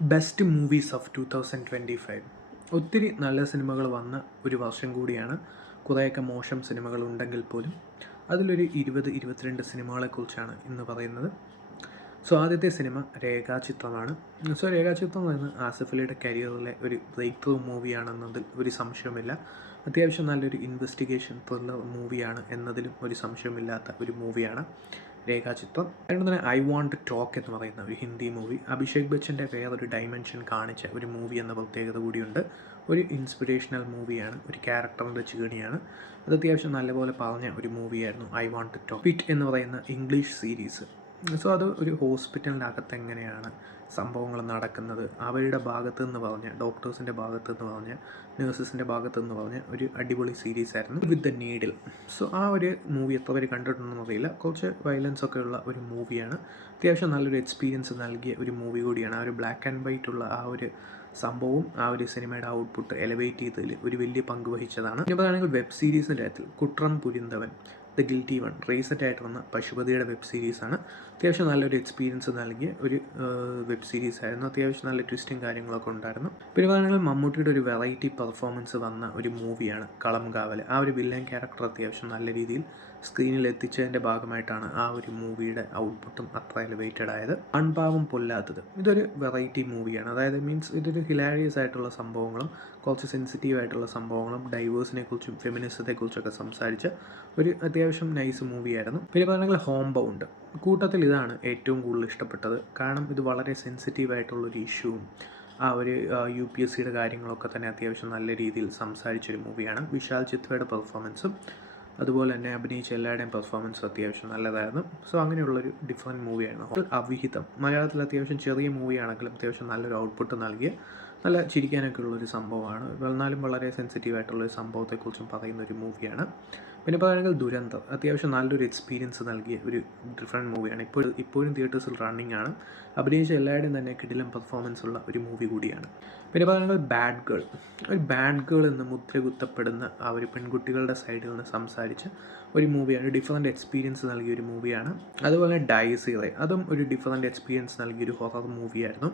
Best movies of 2025. ഒത്തിരി നല്ല സിനിമകൾ വന്ന ഒരു വർഷം കൂടിയാണ്. കുറേയൊക്കെ മോശം സിനിമകൾ ഉണ്ടെങ്കിൽ പോലും അതിലൊരു 22 സിനിമകളെക്കുറിച്ചാണ് ഇന്ന് പറയുന്നത്. ആദ്യത്തെ സിനിമ രേഖാചിത്രമാണ്. രേഖാചിത്രം എന്ന് ആസിഫ് അലിയുടെ കരിയറിലെ ഒരു ബ്രേക്ക് ത്രൂ മൂവിയാണെന്നതിൽ ഒരു സംശയവുമില്ല. അത്യാവശ്യം നല്ലൊരു ഇൻവെസ്റ്റിഗേഷൻ ത്രില്ലർ മൂവിയാണ് എന്നതിലും ഒരു സംശയമില്ലാത്ത ഒരു മൂവിയാണ് രേഖാചിത്രം. അതുകൊണ്ട് തന്നെ ഐ വാണ്ട് ടോക്ക് എന്ന് പറയുന്ന ഒരു ഹിന്ദി മൂവി അഭിഷേക് ബച്ചൻ്റെ വേറൊരു ഡൈമെൻഷൻ കാണിച്ച ഒരു മൂവി എന്ന പ്രത്യേകത കൂടിയുണ്ട്. ഒരു ഇൻസ്പിറേഷണൽ മൂവിയാണ്, ഒരു ക്യാരക്ടറിൻ്റെ ജേണിയാണ്. അത് അത്യാവശ്യം നല്ലപോലെ പറഞ്ഞ ഒരു മൂവിയായിരുന്നു ഐ വാണ്ട് ടോക്ക്. പിറ്റ് എന്ന് പറയുന്ന ഇംഗ്ലീഷ് സീരീസ്. അത് ഒരു ഹോസ്പിറ്റലിൻ്റെ അകത്ത് എങ്ങനെയാണ് സംഭവങ്ങൾ നടക്കുന്നത്, അവരുടെ ഭാഗത്തു നിന്ന് പറഞ്ഞ, ഡോക്ടേഴ്സിൻ്റെ ഭാഗത്തു നിന്ന് പറഞ്ഞ, നേഴ്സസിൻ്റെ ഭാഗത്തു നിന്ന് പറഞ്ഞ ഒരു അടിപൊളി സീരീസ് ആയിരുന്നു വിത്ത് ദ നീഡിൽ. ആ ഒരു മൂവി എത്ര പേര് കണ്ടിട്ടുണ്ടെന്ന് അറിയില്ല. കുറച്ച് വയലൻസ് ഒക്കെ ഉള്ള ഒരു മൂവിയാണ്. അത്യാവശ്യം നല്ലൊരു എക്സ്പീരിയൻസ് നൽകിയ ഒരു മൂവി കൂടിയാണ്. ആ ഒരു ബ്ലാക്ക് ആൻഡ് വൈറ്റ് ഉള്ള ആ ഒരു സംഭവവും ആ ഒരു സിനിമയുടെ ഔട്ട്പുട്ട് എലവേറ്റ് ചെയ്തതിൽ ഒരു വലിയ പങ്ക് വഹിച്ചതാണ്. ഇനി പറയുകയാണെങ്കിൽ വെബ് സീരീസിൻ്റെ കാര്യത്തിൽ കുട്രം പുരിന്തവൻ, ദ ഗിൽറ്റി വൺ, റീസെൻ്റ് ആയിട്ട് വന്ന പശുപതിയുടെ വെബ് സീരീസാണ്. അത്യാവശ്യം നല്ലൊരു എക്സ്പീരിയൻസ് നൽകിയ ഒരു വെബ് സീരീസ് ആയിരുന്നു. അത്യാവശ്യം നല്ല ട്വിസ്റ്റും കാര്യങ്ങളൊക്കെ ഉണ്ടായിരുന്നു. പിന്നെ പറയുകയാണെങ്കിൽ മമ്മൂട്ടിയുടെ ഒരു വെറൈറ്റി പെർഫോമൻസ് വന്ന ഒരു മൂവിയാണ് കളം കാവൽ. ആ ഒരു വില്ലൻ ക്യാരക്ടർ അത്യാവശ്യം നല്ല രീതിയിൽ സ്ക്രീനിൽ എത്തിച്ചതിൻ്റെ ഭാഗമായിട്ടാണ് ആ ഒരു മൂവിയുടെ ഔട്ട്പുട്ടും അത്ര എലിവേറ്റഡ് ആയത്. അൺപാവം പൊല്ലാത്തത്, ഇതൊരു വെറൈറ്റി മൂവിയാണ്. അതായത് മീൻസ് ഇതൊരു ഹിലാരിയസ് ആയിട്ടുള്ള സംഭവങ്ങളും കുറച്ച് സെൻസിറ്റീവ് ആയിട്ടുള്ള സംഭവങ്ങളും ഡൈവേഴ്സിനെ കുറിച്ചും ഫെമിനിസത്തെക്കുറിച്ചൊക്കെ സംസാരിച്ച ഒരു അത്യാവശ്യം നൈസ് മൂവിയായിരുന്നു. പിന്നെ പറയുകയാണെങ്കിൽ ഹോം ബൗണ്ട്, കൂട്ടത്തിൽ ഇതാണ് ഏറ്റവും കൂടുതൽ ഇഷ്ടപ്പെട്ടത്. കാരണം ഇത് വളരെ സെൻസിറ്റീവ് ആയിട്ടുള്ളൊരു ഇഷ്യൂവും ആ ഒരു UPSCയുടെ കാര്യങ്ങളൊക്കെ തന്നെ അത്യാവശ്യം നല്ല രീതിയിൽ സംസാരിച്ചൊരു മൂവിയാണ്. വിശാൽ ചിത്രയുടെ പെർഫോമൻസും അതുപോലെ തന്നെ അഭിനയിച്ച എല്ലാവരുടെയും പെർഫോമൻസും അത്യാവശ്യം നല്ലതായിരുന്നു. അങ്ങനെയുള്ളൊരു ഡിഫറെൻറ്റ് മൂവിയായിരുന്നു. അവിഹിതം മലയാളത്തിൽ അത്യാവശ്യം ചെറിയ മൂവിയാണെങ്കിലും അത്യാവശ്യം നല്ലൊരു ഔട്ട്പുട്ട് നൽകിയ നല്ല ചിരിക്കാനൊക്കെ ഉള്ളൊരു സംഭവമാണ്. എന്നാലും വളരെ സെൻസിറ്റീവ് ആയിട്ടുള്ളൊരു സംഭവത്തെക്കുറിച്ചും പറയുന്ന ഒരു മൂവിയാണ്. പിന്നെ പറയുകയാണെങ്കിൽ ദുരന്തം, അത്യാവശ്യം നല്ലൊരു എക്സ്പീരിയൻസ് നൽകിയ ഒരു ഡിഫറെൻറ്റ് മൂവിയാണ്. ഇപ്പോഴും തിയേറ്റേഴ്സിൽ റണ്ണിങ് ആണ്. അഭിനയിച്ച എല്ലാവരുടെയും തന്നെ കിടിലം പെർഫോമൻസ് ഉള്ള ഒരു മൂവി കൂടിയാണ്. പിന്നെ പറയുകയാണെങ്കിൽ ബാഡ് ഗേൾ, ഒരു ബാഡ് ഗേൾ എന്ന് മുദ്ര കുത്തപ്പെടുന്ന ആ ഒരു പെൺകുട്ടികളുടെ സൈഡിൽ നിന്ന് സംസാരിച്ച ഒരു മൂവിയാണ്. ഡിഫറെൻറ്റ് എക്സ്പീരിയൻസ് നൽകിയ ഒരു മൂവിയാണ്. അതുപോലെ ഡൈസീറെ, അതും ഒരു ഡിഫറെൻറ്റ് എക്സ്പീരിയൻസ് നൽകിയൊരു ഹൊറർ മൂവിയായിരുന്നു.